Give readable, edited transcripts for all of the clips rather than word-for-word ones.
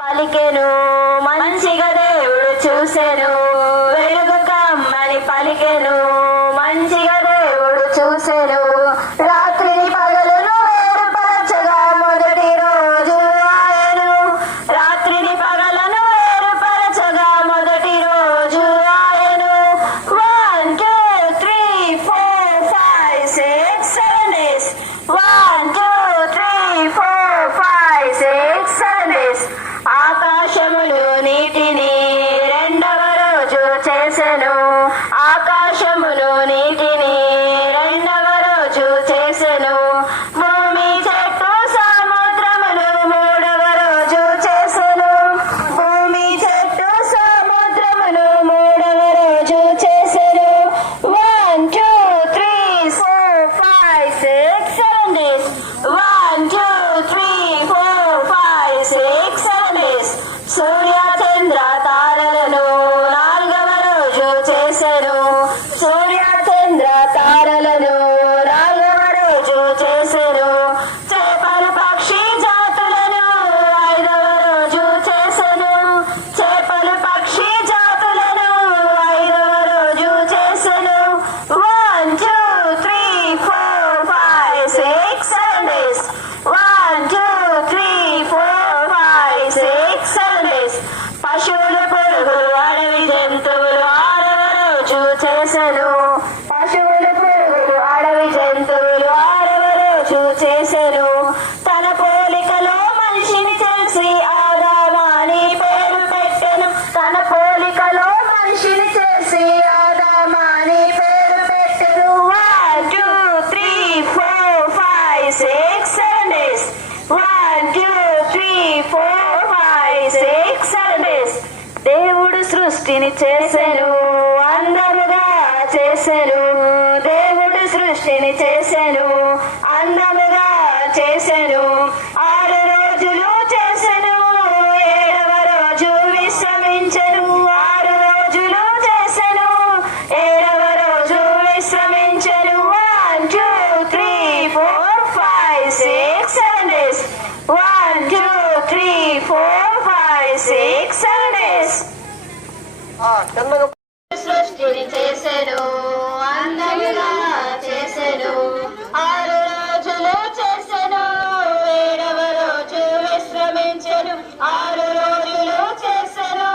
పలికెను మంచిగా దేవుడు చూసెను, వెలుగు కమ్మని పలికెను మంచిగా దేవుడు చూసెను. రాత్రిని పగలును వేరుపరచగా మొదటి రోజు ఆయను, రాత్రిని పగలను వేరుపరచగా మొదటి రోజు ఆయను. 1 2 3 4 5 6 7 days. 1 2 3 4 5 6 7 days. ఆకాశములు నీటిని రెండవ రోజు చేసెను, ఆకాశములు నీటిని రెండవ రోజు చేసెను. భూమి చెట్టు సముద్రములు మూడవ రోజు చేసెను, భూమి చెట్టు సముద్రములు మూడవ రోజు చేసెను. 1 2 3 4 5 6 7 days. 1 2 3 4 5 6 7 days. సూర్య చంద్ర తారలను నాలుగవ రోజు చేసెను, సూర్య చంద్ర తారలను నాలుగవ రోజు చేసెను. చేపల పక్షి జాతులను ఐదవ రోజు చేసెను, చేపల పక్షి జాతులను ఐదవ రోజు చేసెను. 1 2 3 4 5 6 7 days. 1 2 3 4 5 6 7 days. పశువులు పురుగులు అడవి జంతువులు ఆరవ రోజు చేసెను, పశువులు పురుగులు అడవి జంతువులు ఆరవ రోజు చేసెను. తన పోలికలో మనిషిని చేసి ఆదాము అని పేరు పెట్టెను, తన పోలికలో మనిషిని చేసి ఆదాము అని పేరు పెట్టెను. 1 2 3 4 5 6 7 days. 1 2 3 4 5 6 7 days. దేవుడు సృష్టిని చేసెను, అందముగా చేసెను, దేవుడు సృష్టిని చేసెను, అందముగా చేసెను. 6 రోజులు చేసెను, 7వ రోజు విశ్రమించెను. 6 రోజులు చేసెను, 7వ రోజు విశ్రమించెను. 1 2 3 4 5 6 7 days. 1 2 3 4 5 6 7 days. సృష్టిని చేసెను, అందముగా చేసెను. 6 రోజులు చేసెను, 7వ రోజు విశ్రమించెను. 6 రోజులు చేసెను,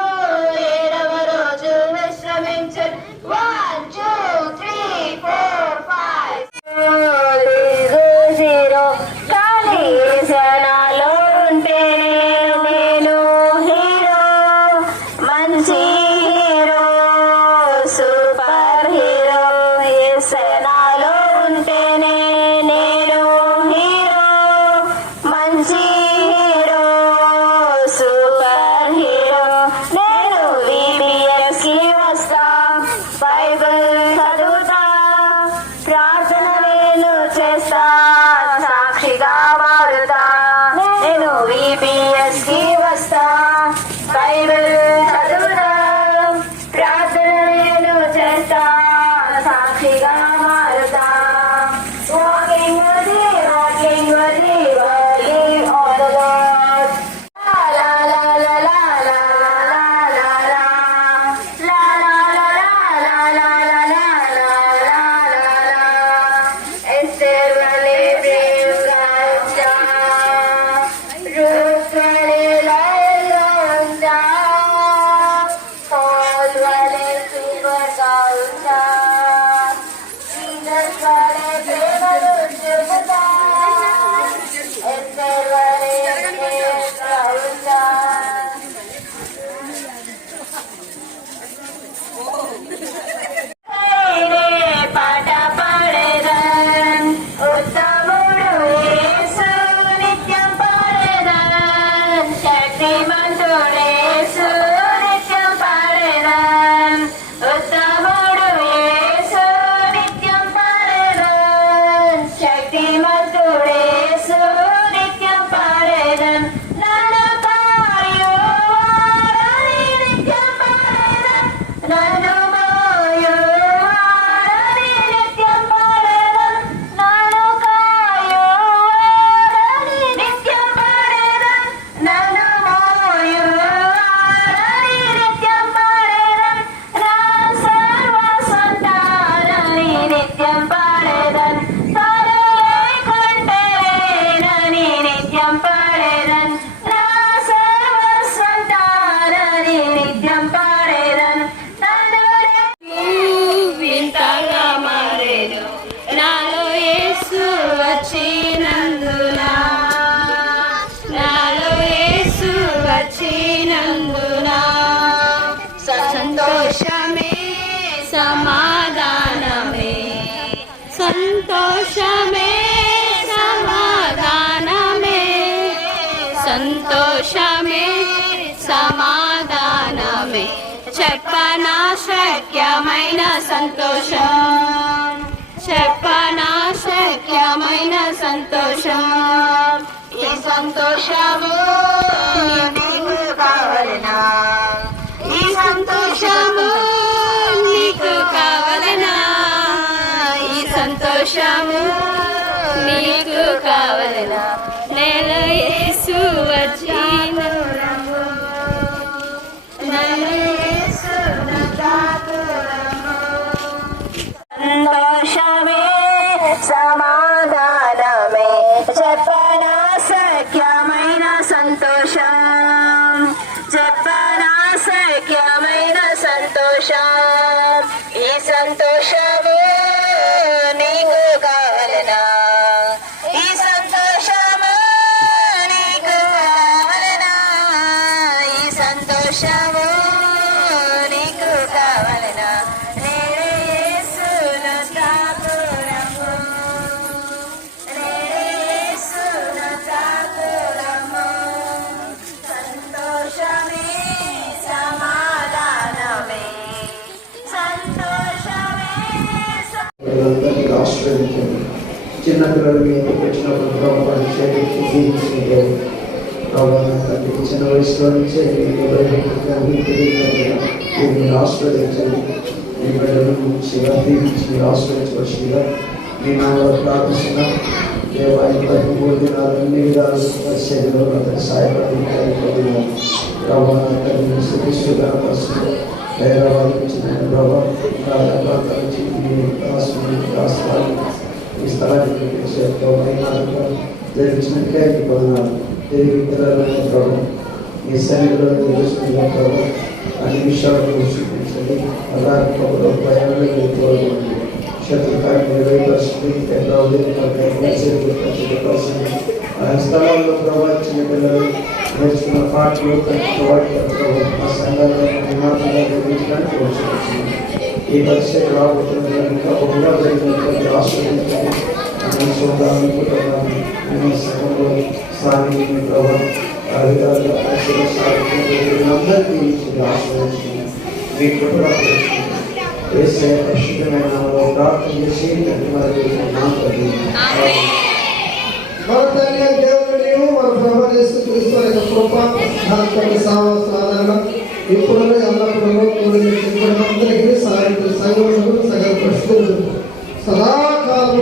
7వ రోజు విశ్రమించెను. 1 2 3 4 5 0 ఖాళీ సనాలో ఉంటే నేను హీరో, మంచి హీరో, సూపర్ హీరో. ఏసనాలో ఉంటేనే నేను హీరో, మంచి హీరో, సూపర్ హీరో. నేను VBS కి వస్తా, బైబిల్ చదువుతా, ప్రార్థన నేను చేస్తా, సాక్షిగా మారుతా. నేను VBS కి వస్తా, బైబిల్ చదువుతా, ప్రార్థన నేను చేస్తా, సాక్షిగా మారుతా. Walking with thee, walking with thee, working on the Lord. La la la la la la la la la la la la la la la la la la la. Esther Valley Brave Raja. సంతోషమే సమాధానమే, సంతోషమే సమాధానమే, చెప్పనా శక్యమైన సంతోషం, చెప్పనా శక్యమైన సంతోషం. ఈ సంతోషము నీకు కావలనా, ఈ సంతోషము నీకు కావలనా, ఈ సంతోషము నీకు కావలనా, నేను యేసు వచ్చిన సంతోషమే సమాధానమే, చెప్పనా సఖ్యమైన సంతోషం, చెప్పనా సఖ్యమైన సంతోషం. ఈ సంతోషము నీకు కావలనా, ఈ సంతోషము నీకు కావలనా, ఈ సంతోషము నీకు కావలనా, నేనే యేసును తాకురము, నేనే యేసును తాకురము. సంతోషమే సమాధానమే, సంతోషమే పిల్లలందరినీ ఆశీర్వదించండి. చిన్న పిల్లలు మీ ఎందుకు వచ్చినప్పుడు ప్రభావ చిన్న వయసులో నుంచే మీరు ఆశీర్వదించండి. మీ బిడ్డలను మంచిగా దీవించి మీరు ఆశీర్వదించవలసిందిగా మీ నామలో ప్రార్థిస్తున్నాం. దేవాన్ని 13 దినాలు అన్ని విధాలు పరిచయంలో అతని సహాయపడుతున్నాం. ప్రభావ అతన్ని స్థితిగా పరిస్థితులు హైదరాబాద్ నుంచి నేను ప్రభావ ప్రాంతాల నుంచి రాష్ట్రాలు ఈ స్థలానికి జరిగించినట్లే పొందాలి. తిరిగి పిల్లలను ప్రభావం మీ సన్నిధిలో తెలుసుకున్న ప్రభావం అన్ని విషయాలను చూపించండి. అలాగే భయాలు కోరుకోండి. శత్రుకాన్ని నిర్వహించి స్థలాల్లో ప్రవచించిన పిల్లలు నేర్చుకున్న పాటలు ఆ సంఘాలను నిర్మించడానికి కోరుకుంటున్నాను. ఈ పరిస్థితి రాబోతున్న ఇంకా బహుగా జరిగినటువంటి ఆశ్రయించండి. అన్ని సోదాలను కుటుంబాన్ని అన్ని సంఘంలో స్థానిక ప్రభావం అధికారులు అందరికీ ఆశ్రయించండి. మీ కుటుంబం వేసే పరిశుద్ధమైన నామములో ప్రార్థన చేసి దేవుడు మన ప్రభు యేసు క్రీస్తు యొక్క కృప సాధారణ ఇప్పుడు ఎల్లప్పుడూ అందరికీ సాయంత్రం సంఘములకు సకల పరిస్థితులు సదాకాలం